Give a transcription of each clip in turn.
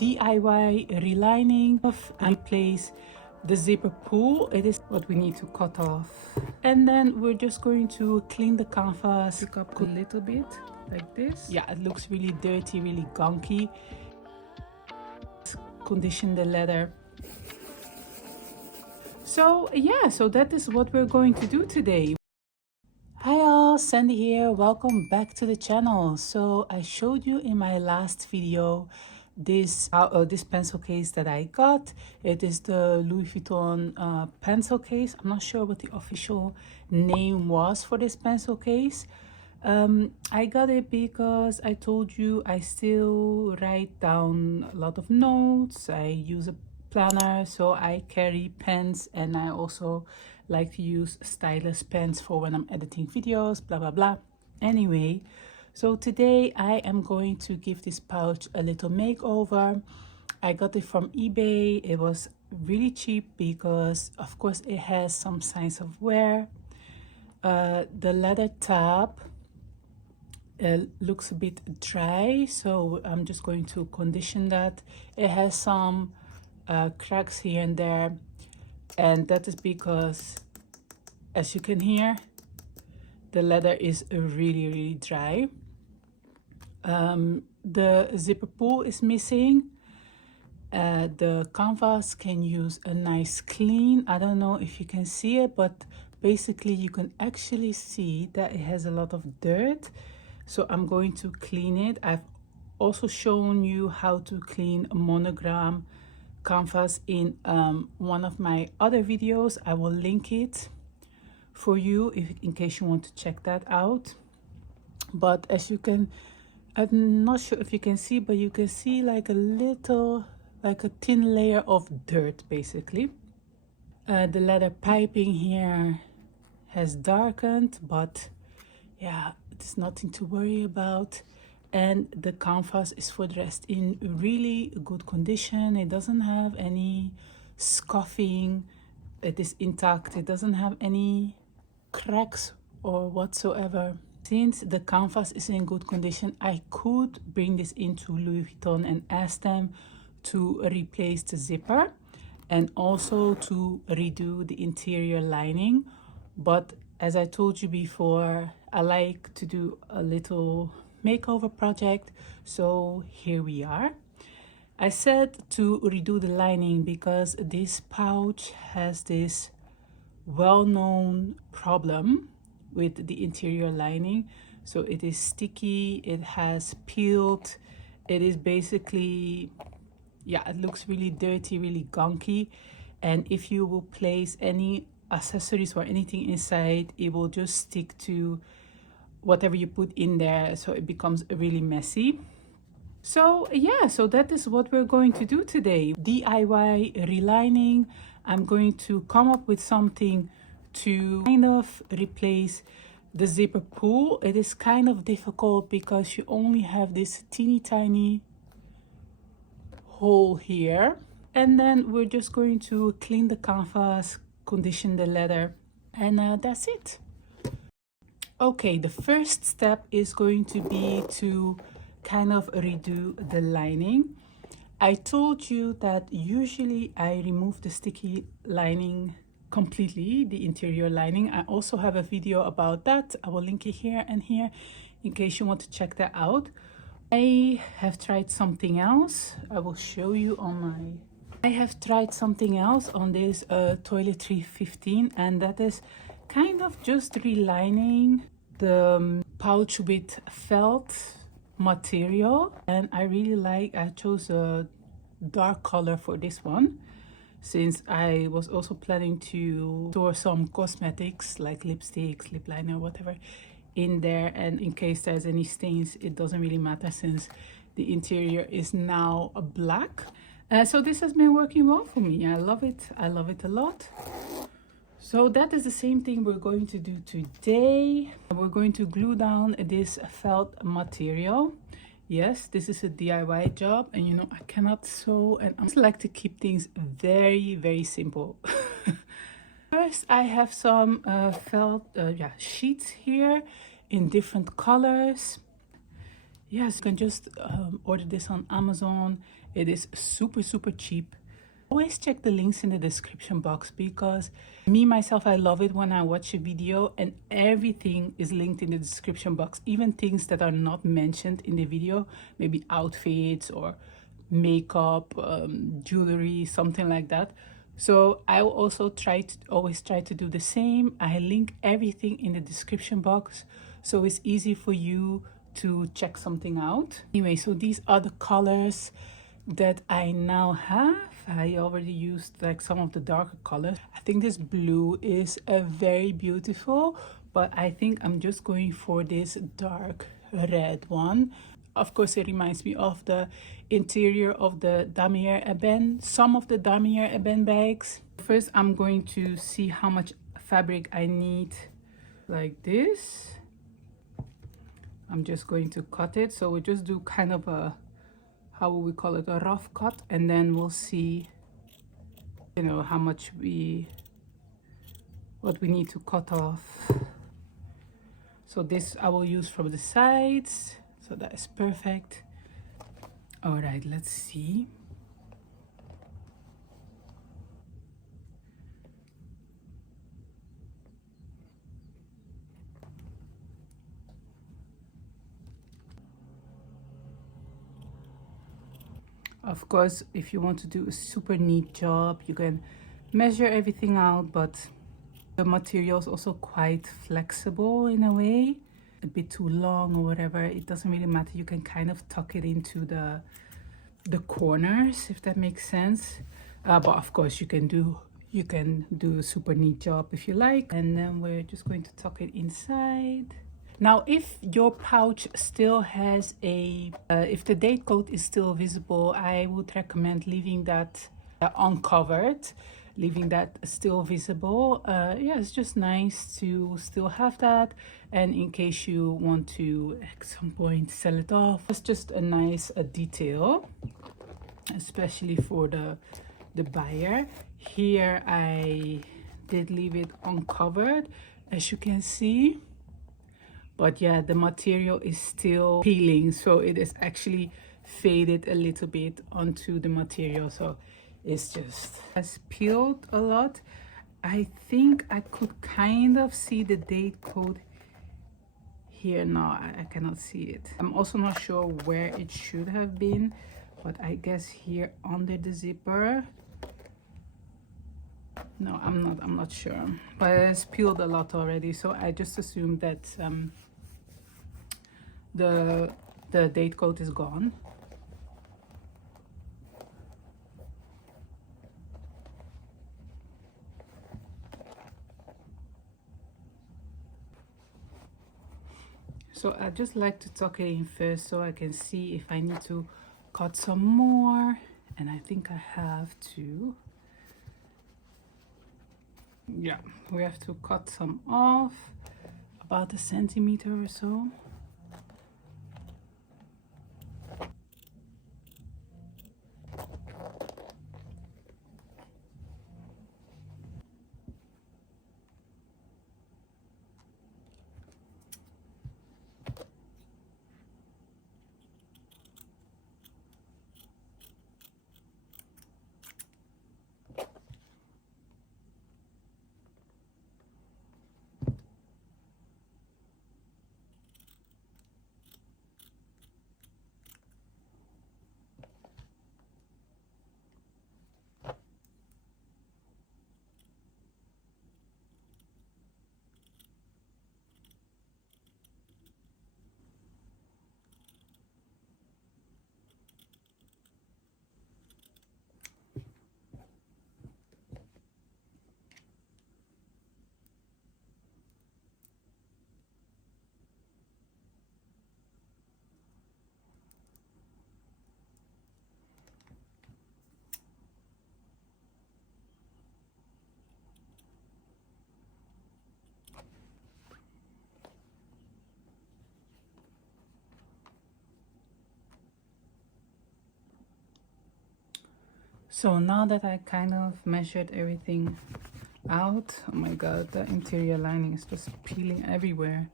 DIY relining of replace the zipper pull. It is what we need to cut off, and then we're just going to clean the canvas, pick up a little bit like this. Yeah, it looks really dirty, really gunky. Condition the leather. So yeah, so that is what we're going to do today. Hi all, Sandy here. Welcome back to the channel. So I showed you in my last video this pencil case that I got. It is the Louis Vuitton pencil case. I'm not sure what the official name was for this pencil case. I got it because I told you I still write down a lot of notes. I use a planner, so I carry pens, and I also like to use stylus pens for when I'm editing videos, blah blah blah. Anyway, so today I am going to give this pouch a little makeover. I got it from eBay. It was really cheap because of course it has some signs of wear. The leather tab looks a bit dry, so I'm just going to condition that. It has some cracks here and there, and that is because, as you can hear, the leather is really dry. The zipper pull is missing. The canvas can use a nice clean. I don't know if you can see it, but basically you can actually see that it has a lot of dirt, so I'm going to clean it. I've also shown you how to clean a monogram canvas in one of my other videos. I will link it for you in case you want to check that out. But as you can, I'm not sure if you can see, but you can see like a thin layer of dirt basically. The leather piping here has darkened, but yeah, it's nothing to worry about. And the canvas is for the rest in really good condition. It doesn't have any scuffing. It is intact. It doesn't have any cracks or whatsoever. Since the canvas is in good condition, I could bring this into Louis Vuitton and ask them to replace the zipper and also to redo the interior lining. But as I told you before, I like to do a little makeover project, so here we are. I said to redo the lining because this pouch has this well-known problem with the interior lining. So it is sticky, it has peeled, it is basically, yeah, it looks really dirty, really gunky, and if you will place any accessories or anything inside, it will just stick to whatever you put in there, so it becomes really messy. So yeah, so that is what we're going to do today. DIY relining. I'm going to come up with something to kind of replace the zipper pull. It is kind of difficult because you only have this teeny tiny hole here, and then we're just going to clean the canvas, condition the leather, and that's it. Okay, the first step is going to be to kind of redo the lining. I told you that usually I remove the sticky lining completely, the interior lining. I also have a video about that. I will link it here and here in case you want to check that out. I have tried something else. I will show you on my... I have tried something else on this Toiletry 15, and that is kind of just relining the pouch with felt material. And I really like, I chose a dark color for this one, since I was also planning to store some cosmetics like lipsticks, lip liner, whatever in there, and in case there's any stains, it doesn't really matter since the interior is now black. So this has been working well for me. I love it a lot. So that is the same thing we're going to do today. We're going to glue down this felt material. Yes, this is a DIY job, and you know, I cannot sew, and I just like to keep things very simple. First, I have some felt sheets here in different colors. Yes, you can just order this on Amazon, It is super cheap. Always check the links in the description box, because me myself, I love it when I watch a video and everything is linked in the description box, even things that are not mentioned in the video, maybe outfits or makeup, jewelry, something like that. So I will also always try to do the same. I link everything in the description box, so it's easy for you to check something out. Anyway, so these are the colors that I now have. I already used like some of the darker colors. I think this blue is a very beautiful, but I think I'm just going for this dark red one. Of course, it reminds me of the interior of the Damier Ebene, some of the Damier Ebene bags. First, I'm going to see how much fabric I need, like this. I'm just going to cut it. So we just do kind of a, how will we call it, a rough cut, and then we'll see, you know, how much what we need to cut off. So this I will use from the sides, so that is perfect. All right, let's see. Of course, if you want to do a super neat job, you can measure everything out, but the material is also quite flexible in a way. A bit too long or whatever, it doesn't really matter. You can kind of tuck it into the corners, if that makes sense. But of course, you can do a super neat job if you like. And then we're just going to tuck it inside. Now, if your pouch still has a, if the date code is still visible, I would recommend leaving that uncovered, leaving that still visible. Yeah, it's just nice to still have that. And in case you want to at some point sell it off, it's just a nice detail, especially for the buyer. Here, I did leave it uncovered, as you can see. But yeah, the material is still peeling, so it is actually faded a little bit onto the material, so it's just has peeled a lot. I think I could kind of see the date code here. No, I cannot see it. I'm also not sure where it should have been, but I guess here under the zipper. No, I'm not sure, but it's peeled a lot already, so I just assumed that the date code is gone. So I just like to tuck it in first so I can see if I need to cut some more, and I think I have to. Yeah, we have to cut some off, about a centimeter or so. So now that I kind of measured everything out, oh my god, the interior lining is just peeling everywhere.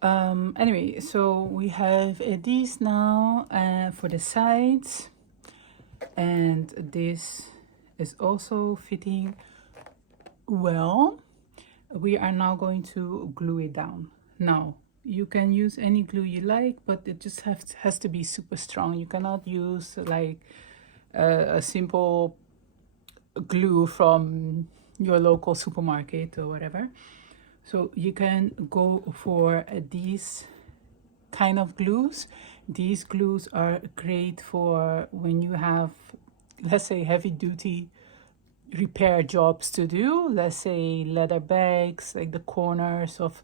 Anyway, so we have these now for the sides. and this is also fitting well. We are now going to glue it down. Now you can use any glue you like, but it just has to be super strong. You cannot use like a simple glue from your local supermarket or whatever. So you can go for these kind of glues. These glues are great for when you have, let's say, heavy duty repair jobs to do. Let's say leather bags, like the corners of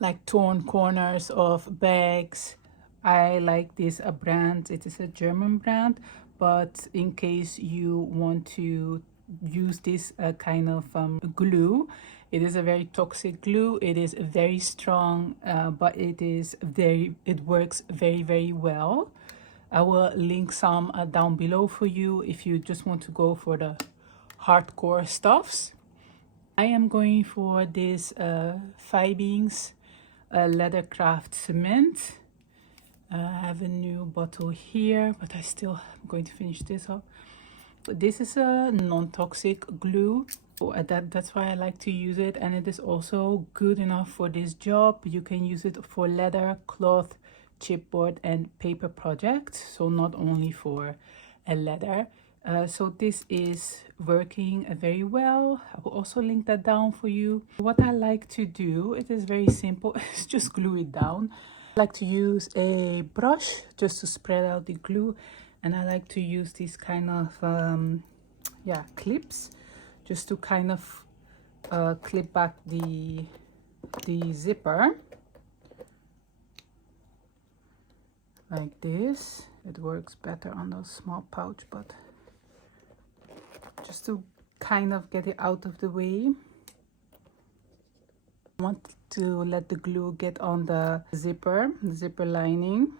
like torn corners of bags. I like this brand. It is a German brand, but in case you want to use this kind of glue, it is a very toxic glue. It is very strong, but it works very well. I will link some down below for you if you just want to go for the hardcore stuffs. I am going for this Fibings Leathercraft cement. I have a new bottle here, but I'm going to finish this up. This is a non-toxic glue. That's why I like to use it, and it is also good enough for this job. You can use it for leather, cloth, chipboard, and paper projects, so not only for a leather. So this is working very well. I will also link that down for you. What I like to do, it is very simple, it's just glue it down. I like to use a brush just to spread out the glue, and I like to use these kind of clips just to kind of clip back the zipper like this. It works better on those small pouch, but just to kind of get it out of the way. I want to let the glue get on the zipper lining.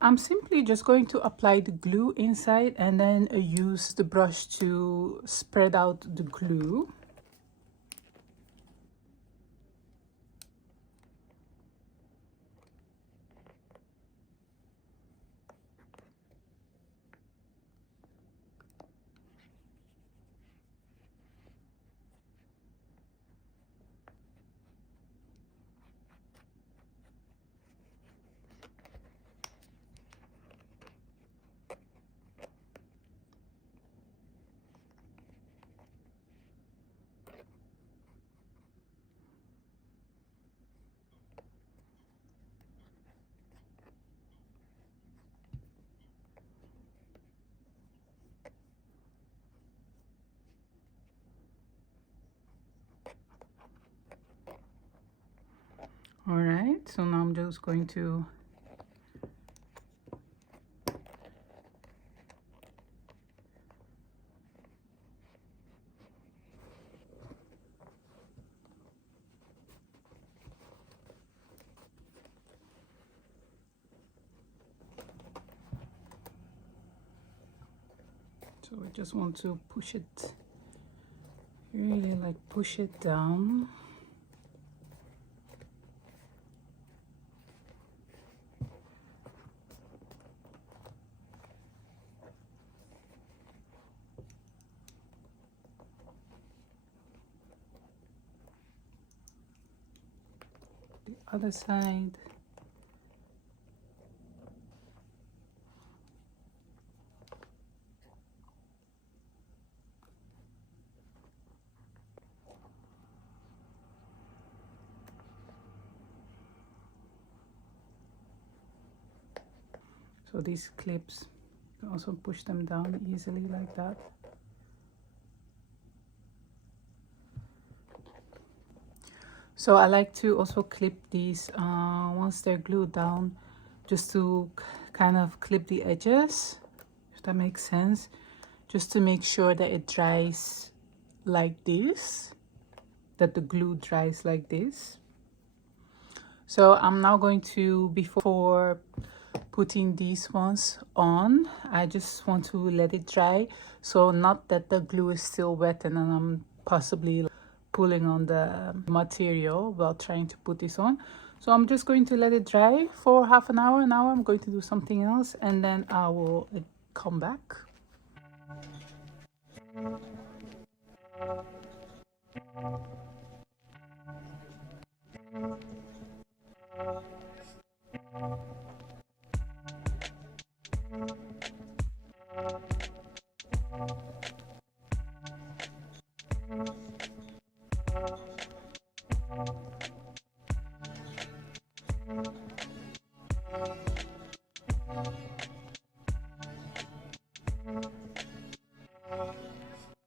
I'm simply just going to apply the glue inside and then use the brush to spread out the glue. All right, so now I'm just going to I just want to push it, really like push it down. The other side. So these clips, you can also push them down easily like that. So I like to also clip these once they're glued down, just to kind of clip the edges, if that makes sense, just to make sure that it dries like this, that the glue dries like this. So I'm now going to, before putting these ones on, I just want to let it dry, so not that the glue is still wet and then I'm possibly pulling on the material while trying to put this on. So I'm just going to let it dry for half an hour. Now I'm going to do something else and then I will come back.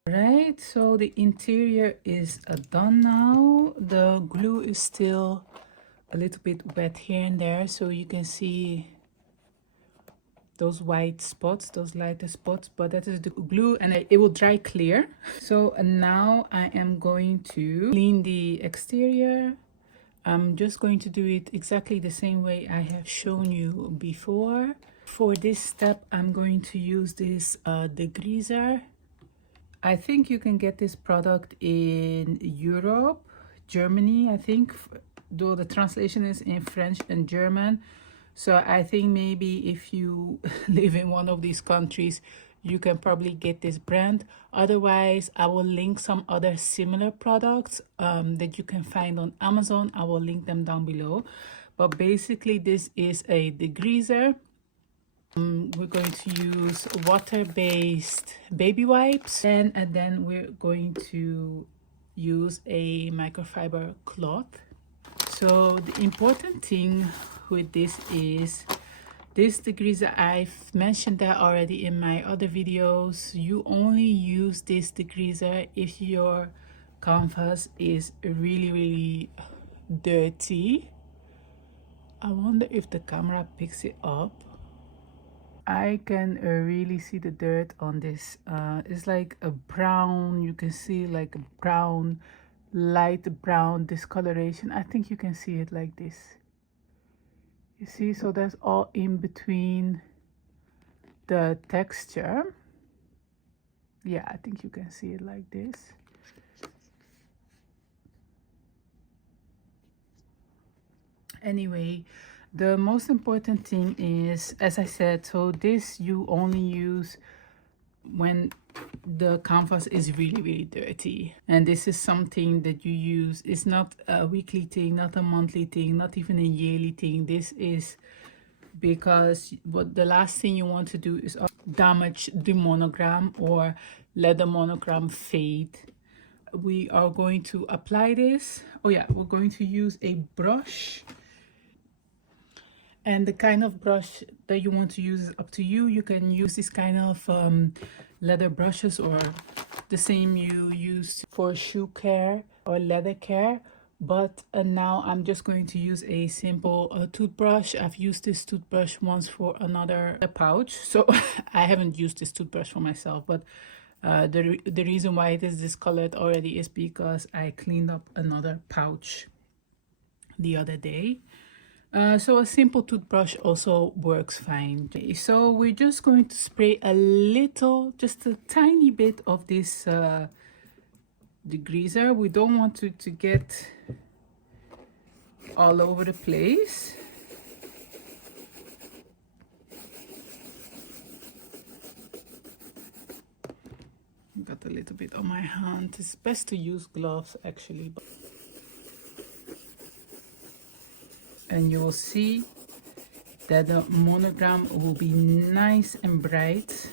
Right, so the interior is done now. The glue is still a little bit wet here and there, so you can see those white spots, those lighter spots, but that is the glue and it will dry clear. So now I am going to clean the exterior. I'm just going to do it exactly the same way I have shown you before. For this step, I'm going to use this degreaser. I think you can get this product in Europe, Germany, I think, though the translation is in French and German. So I think maybe if you live in one of these countries, you can probably get this brand. Otherwise, I will link some other similar products that you can find on Amazon. I will link them down below. But basically, this is a degreaser. We're going to use water-based baby wipes, and then we're going to use a microfiber cloth. So the important thing with this is this degreaser, I've mentioned that already in my other videos. You only use this degreaser if your canvas is really dirty. I wonder if the camera picks it up. I can really see the dirt on this. It's like a brown, you can see like a brown, light brown discoloration. I think you can see it like this. You see, so that's all in between the texture. Yeah, I think you can see it like this. Anyway, the most important thing is, as I said, so this you only use when the canvas is really dirty, and this is something that you use. It's not a weekly thing, not a monthly thing, not even a yearly thing. This is because what the last thing you want to do is damage the monogram or let the monogram fade. We are going to apply this. Oh yeah, we're going to use a brush. And the kind of brush that you want to use is up to you. You can use this kind of leather brushes or the same you use for shoe care or leather care. But now I'm just going to use a simple toothbrush. I've used this toothbrush once for another pouch. So I haven't used this toothbrush for myself, but the reason why it is discolored already is because I cleaned up another pouch the other day. So a simple toothbrush also works fine. So we're just going to spray a little, just a tiny bit of this degreaser. We don't want it to get all over the place. Got a little bit on my hand. It's best to use gloves actually. And you will see that the monogram will be nice and bright.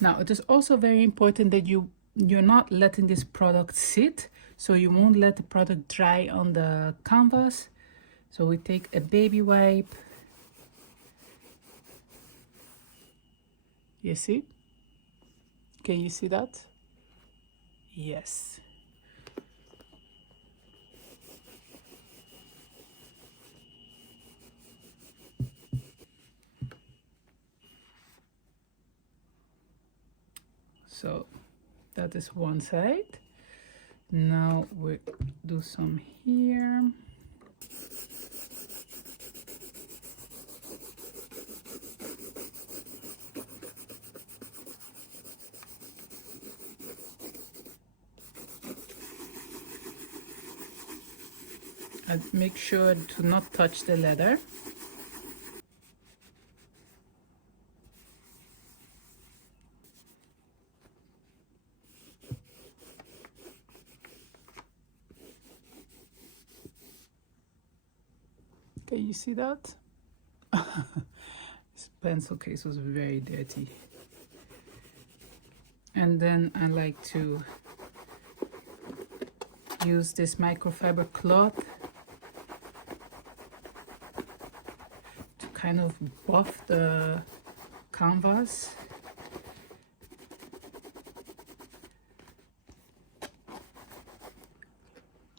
Now it is also very important that you're not letting this product sit, so you won't let the product dry on the canvas. So we take a baby wipe. You see? Can you see that? Yes. So that is one side. Now we do some here. And make sure to not touch the leather. Can you see that? This pencil case was very dirty. And then I like to use this microfiber cloth to kind of buff the canvas.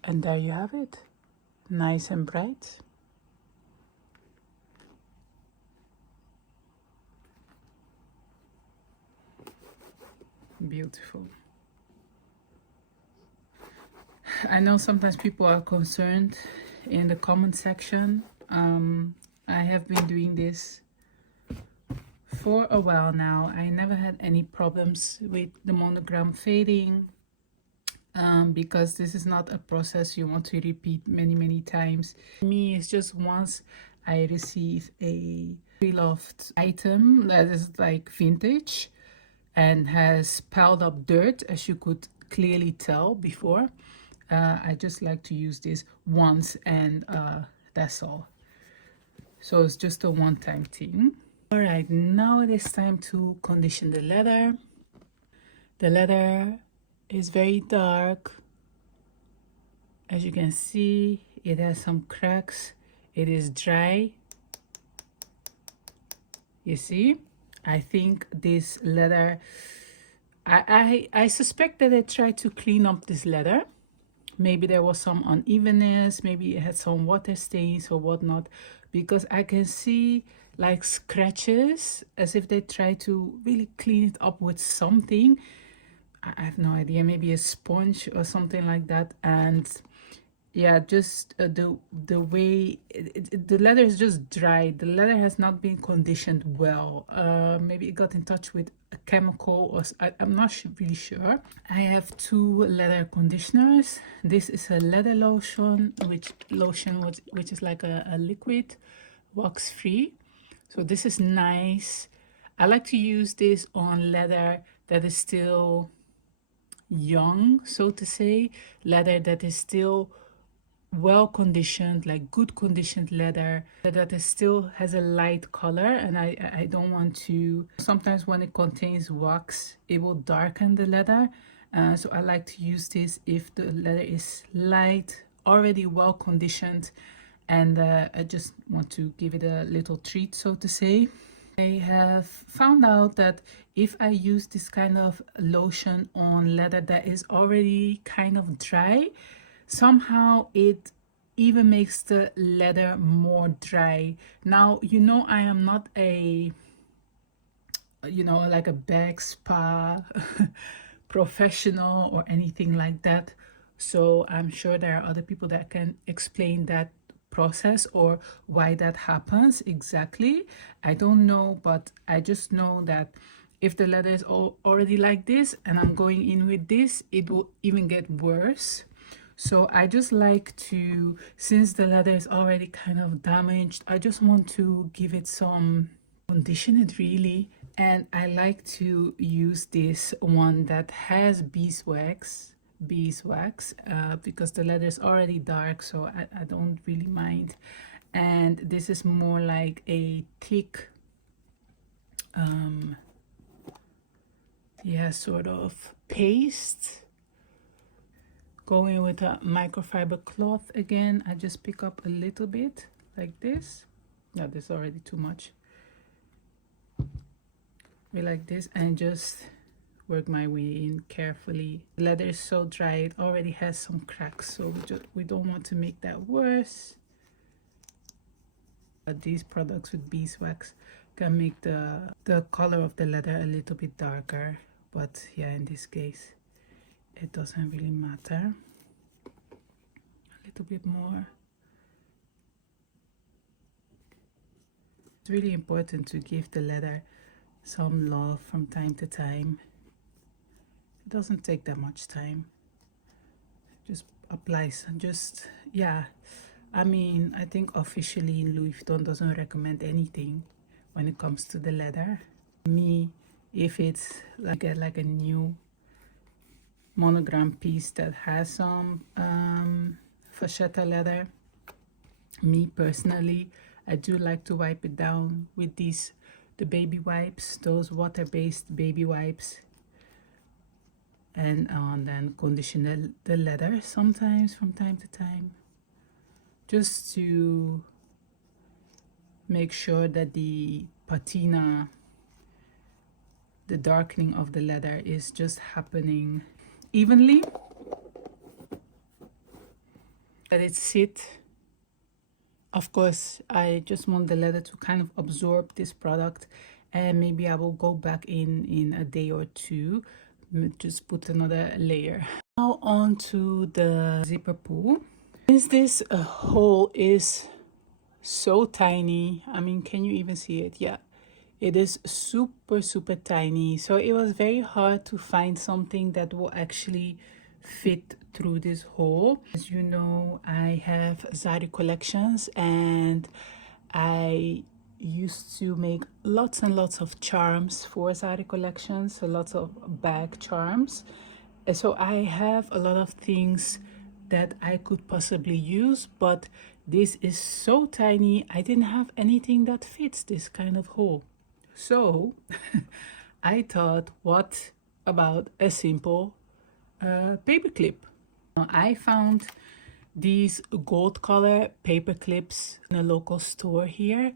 And there you have it, nice and bright. Beautiful. I know sometimes people are concerned in the comment section. I have been doing this for a while now. I never had any problems with the monogram fading, because this is not a process you want to repeat many times. For me, it's just once I receive a pre-loved item that is like vintage and has piled up dirt, as you could clearly tell before. I just like to use this once, and that's all. So it's just a one-time thing. All right, now it is time to condition the leather. The leather is very dark. As you can see, it has some cracks. It is dry. You see? I think this leather, I suspect that I tried to clean up this leather. Maybe there was some unevenness, maybe it had some water stains or whatnot, because I can see like scratches as if they try to really clean it up with something. I have no idea, maybe a sponge or something like that. And yeah, just the way the leather is just dry. The leather has not been conditioned well. Maybe it got in touch with a chemical, or I'm not really sure. I have two leather conditioners. This is a leather lotion, which is like a liquid, wax free. So this is nice. I like to use this on leather that is still young, so to say, leather that is still well conditioned, like good conditioned leather that is still has a light color. And I don't want to, sometimes when it contains wax, it will darken the leather. So I like to use this if the leather is light, already well conditioned, and I just want to give it a little treat, so to say. I have found out that if I use this kind of lotion on leather that is already kind of dry, somehow it even makes the leather more dry. Now, you know, I am not a, you know, like a bag spa professional or anything like that. So I'm sure there are other people that can explain that process or why that happens exactly. I don't know, but I just know that if the leather is already like this and I'm going in with this, it will even get worse. So I just like to, since the leather is already kind of damaged, I just want to give it some, condition it really. And I like to use this one that has beeswax, because the leather is already dark, so I don't really mind. And this is more like a thick, yeah, sort of paste. Going with a microfiber cloth again, I just pick up a little bit like this. No, this is already too much. We like this, and just work my way in carefully. The leather is so dry, it already has some cracks, so we don't want to make that worse. But these products with beeswax can make the color of the leather a little bit darker, but yeah, in this case it doesn't really matter. A little bit more. It's really important to give the leather some love from time to time. It doesn't take that much time. Just apply some, just, yeah, I mean, I think officially Louis Vuitton doesn't recommend anything when it comes to the leather. Me, if it's like a new monogram piece that has some fascetta leather, me personally, I do like to wipe it down with the baby wipes, those water-based baby wipes, and then condition the leather sometimes from time to time, just to make sure that the patina, the darkening of the leather, is just happening evenly, that it sit. Of course, I just want the leather to kind of absorb this product, and maybe I will go back in a day or two, just put another layer. Now on to the zipper pull. Since this hole is so tiny, I mean, can you even see it? Yeah, it is super tiny, so it was very hard to find something that will actually fit through this hole. As you know, I have Zari collections, and I used to make lots and lots of charms for Zari collections, so lots of bag charms. And so I have a lot of things that I could possibly use, but this is so tiny, I didn't have anything that fits this kind of hole. So I thought, what about a simple paper clip? I found these gold color paper clips in a local store here,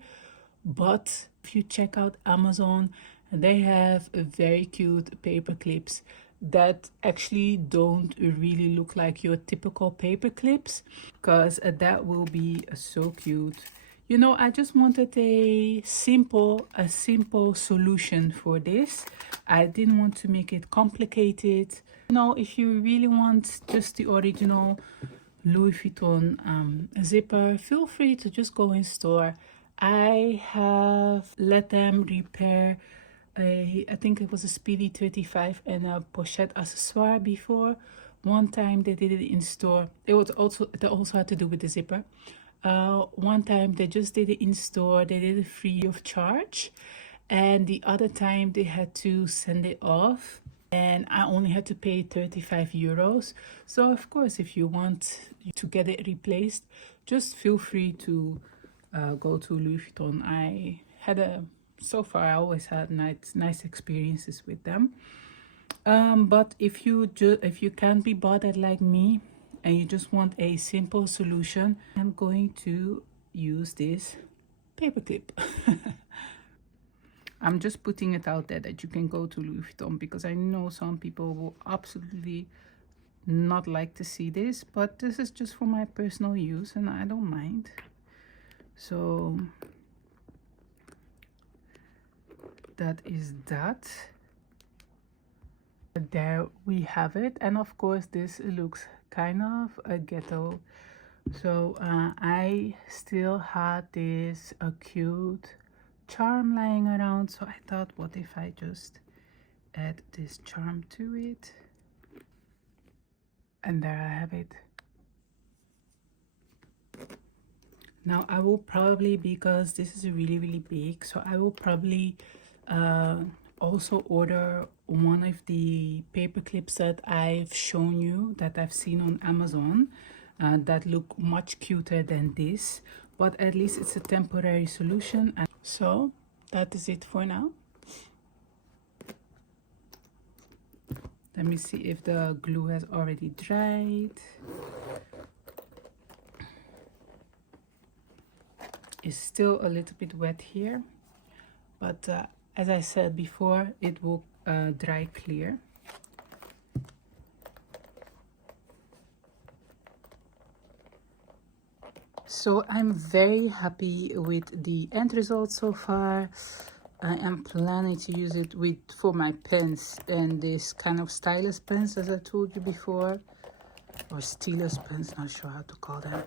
but if you check out Amazon, they have very cute paper clips that actually don't really look like your typical paper clips, because that will be so cute. You know, I just wanted a simple solution for this. I didn't want to make it complicated. You know, if you really want just the original Louis Vuitton zipper, feel free to just go in store. I have let them repair I think it was a Speedy 35 and a pochette accessoire before. One time they did it in store. It also had to do with the zipper. One time they just did it in store. They did it free of charge, and the other time they had to send it off, and I only had to pay 35 euros. So of course, if you want to get it replaced, just feel free to go to Louis Vuitton. So far I always had nice experiences with them. But if you can't be bothered like me, and you just want a simple solution, I'm going to use this paper clip. I'm just putting it out there that you can go to Louis Vuitton, because I know some people will absolutely not like to see this, but this is just for my personal use and I don't mind. So that is that. There we have it, and of course this looks kind of a ghetto. So I still had this cute charm lying around, so I thought, what if I just add this charm to it? And there I have it. Now I will probably, because this is really big, so I will probably also order one of the paper clips that I've shown you, that I've seen on Amazon, that look much cuter than this, but at least it's a temporary solution. And so that is it for now. Let me see if the glue has already dried. It's still a little bit wet here, but as I said before, it will dry clear. So I'm very happy with the end result so far. I am planning to use it for my pens and this kind of stylus pens, as I told you before, or stylus pens, not sure how to call them.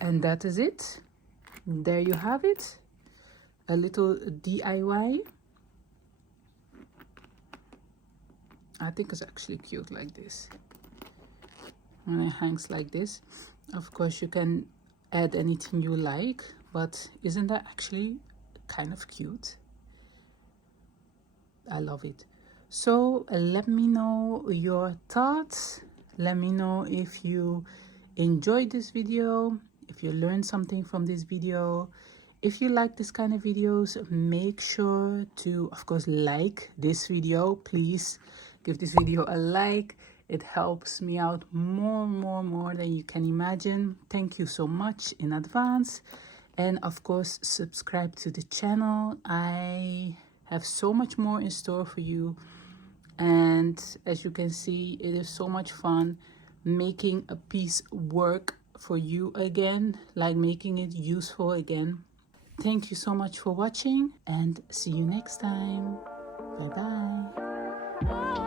And that is it. There you have it, a little DIY. I think it's actually cute like this when it hangs like this. Of course, you can add anything you like, but isn't that actually kind of cute? I love it. So let me know your thoughts. Let me know if you enjoyed this video, if you learned something from this video. If you like this kind of videos, make sure to, of course, like this video. Please give this video a like. It helps me out more than you can imagine. Thank you so much in advance. And of course, subscribe to the channel. I have so much more in store for you. And as you can see, it is so much fun making a piece work for you again, like making it useful again. Thank you so much for watching and see you next time. Bye bye.